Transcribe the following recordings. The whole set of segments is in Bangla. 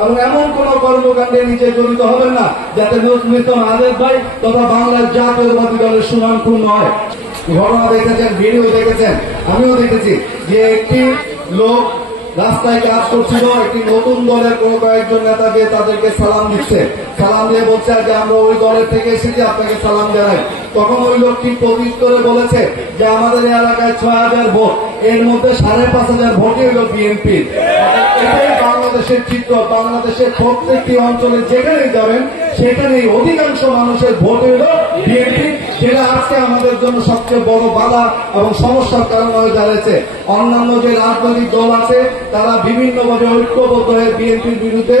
এবং এমন কোন কর্মকাণ্ডে নিজে জড়িত হবেন না যাতে নজরুল ইসলাম আজাদ ভাই তথা বাংলার জাতীয়তাবাদী দলের সুনামপূর্ণ হয়। ঘটনা দেখেছেন, ভিডিও দেখেছেন, আমিও দেখেছি যে একটি লোক রাস্তায় কাজ করছিল, একটি নতুন দলের কোন কয়েকজন নেতা গিয়ে তাদেরকে সালাম দিচ্ছে, সালাম দিয়ে বলছে যে আমরা ওই দলের থেকে এসেছি, আপনাকে সালাম জানাই। তখন ওই লোকটি প্রত্যুত্তরে বলেছে যে আমাদের এলাকায় ৬,০০০ ভোট, এর মধ্যে ৫,৫০০ ভোটই হল বিএনপির। এটাই বাংলাদেশের চিত্র। বাংলাদেশের প্রত্যেকটি অঞ্চলে যেখানেই যাবেন সেখানেই অধিকাংশ মানুষের ভোট হল বিএনপি, যেটা আজকে আমাদের জন্য সবচেয়ে বড় বাধা এবং সমস্যার কারণ হয়ে দাঁড়িয়েছে। অন্যান্য যে রাজনৈতিক দল আছে তারা বিভিন্নভাবে ঐক্যবদ্ধ হয়ে বিএনপির বিরুদ্ধে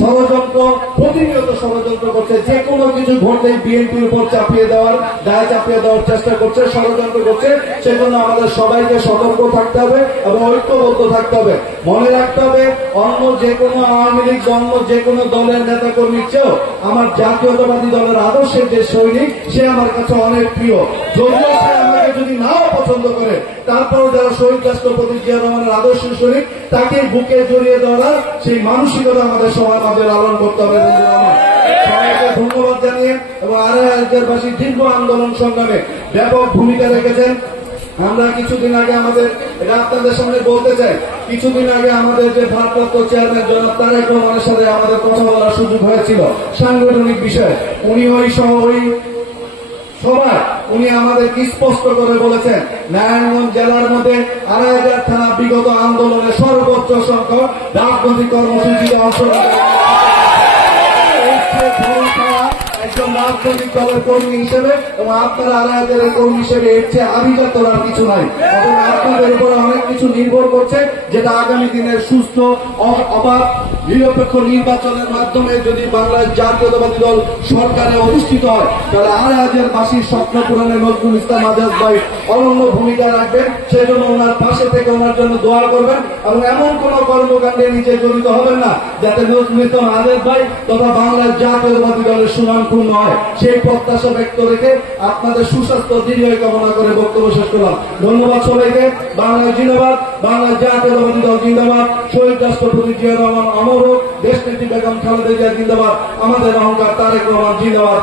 ষড়যন্ত্র, প্রতিনিয়ত ষড়যন্ত্র করছে। যে কোনো কিছু ঘটলেই বিএনপির উপর চাপিয়ে দেওয়ার, দায় চাপিয়ে দেওয়ার চেষ্টা করছে, ষড়যন্ত্র করছে। সেজন্য আমাদের সবাইকে সতর্ক থাকতে হবে এবং ঐক্যবদ্ধ থাকতে হবে। মনে রাখতে হবে অন্য যে কোনো আওয়ামী লীগ, অন্য যে কোনো দলের নেতা কর্মীর চেয়েও আমার জাতীয়তাবাদী দলের আদর্শের যে সৈনিক, সে আমার কাছে অনেক প্রিয়। যদিও সে আমাকে যদি নাও পছন্দ করে, তারপরও যারা শহীদ রাষ্ট্রপতি জিয়া রহমানের আদর্শ সৈনিক, তাকে বুকে জড়িয়ে ধরার সেই মানসিকতা আমাদের সবার মাঝে লালন করতে হবে। সবাইকে ধন্যবাদ জানিয়ে এবং আড়াইহাজারবাসী দীর্ঘ আন্দোলন সংগ্রামে ব্যাপক ভূমিকা রেখেছেন। আমরা কিছুদিন আগে আমাদের, এটা আপনাদের সামনে বলতে চাই, কিছুদিন আগে আমাদের যে ভারপ্রাপ্ত চেয়ারম্যান জনাব তারেক রহমানের সাথে আমাদের কথা বলার সুযোগ হয়েছিল সাংগঠনিক বিষয়ে। উনি ওই সভায় উনি আমাদেরকে স্পষ্ট করে বলেছেন নারায়ণগঞ্জ জেলার মধ্যে ২,৫০০ থানা বিগত আন্দোলনে সর্বোচ্চ সংখ্যক রাজনৈতিক কর্মসূচিতে অংশগ্রহণ একজন রাজনৈতিক দলের কর্মী হিসেবে এবং আপনারা ২,৫০০ কর্মী হিসেবে এর চেয়ে আভিজাত্য আর কিছু নাই। এবং আপনাদের উপরে অনেক কিছু নির্ভর করছে, যেটা আগামী দিনের সুস্থ অবাধ নিরপেক্ষ নির্বাচনের মাধ্যমে যদি বাংলার জাতীয়তাবাদী দল সরকারে অধিষ্ঠিত হয়, তাহলে ২,৫০০বাসীর স্বপ্ন পূরণে নজরুল ইসলাম আজাদ ভাই অনন্য ভূমিকা রাখবেন। সেই জন্য ওনার পাশে থেকে ওনার জন্য দোয়া করবেন এবং এমন কোন কর্মকাণ্ডে নিজে জড়িত হবেন না যাতে নজরুল ইসলাম আজাদ ভাই তথা বাংলার জাতীয়তাবাদী দলের সুনামপূর্ণ হয়। সেই প্রত্যাশা ব্যক্ত রেখে আপনাদের সুস্বাস্থ্য দীর্ঘায়ু কামনা করে বক্তব্য শেষ করলাম। ধন্যবাদ সবাইকে। বাংলা জিন্দাবাদ, বাংলা জাতীয়তাবাদী দল জিন্দাবাদ, শহীদ রাষ্ট্রপতি জিয়া রহমান অমর হোক, দেশনেত্রী বেগম খালেদা জিয়া জিন্দাবাদ, আমাদের অহংকার তারেক রহমান জিন্দাবাদ।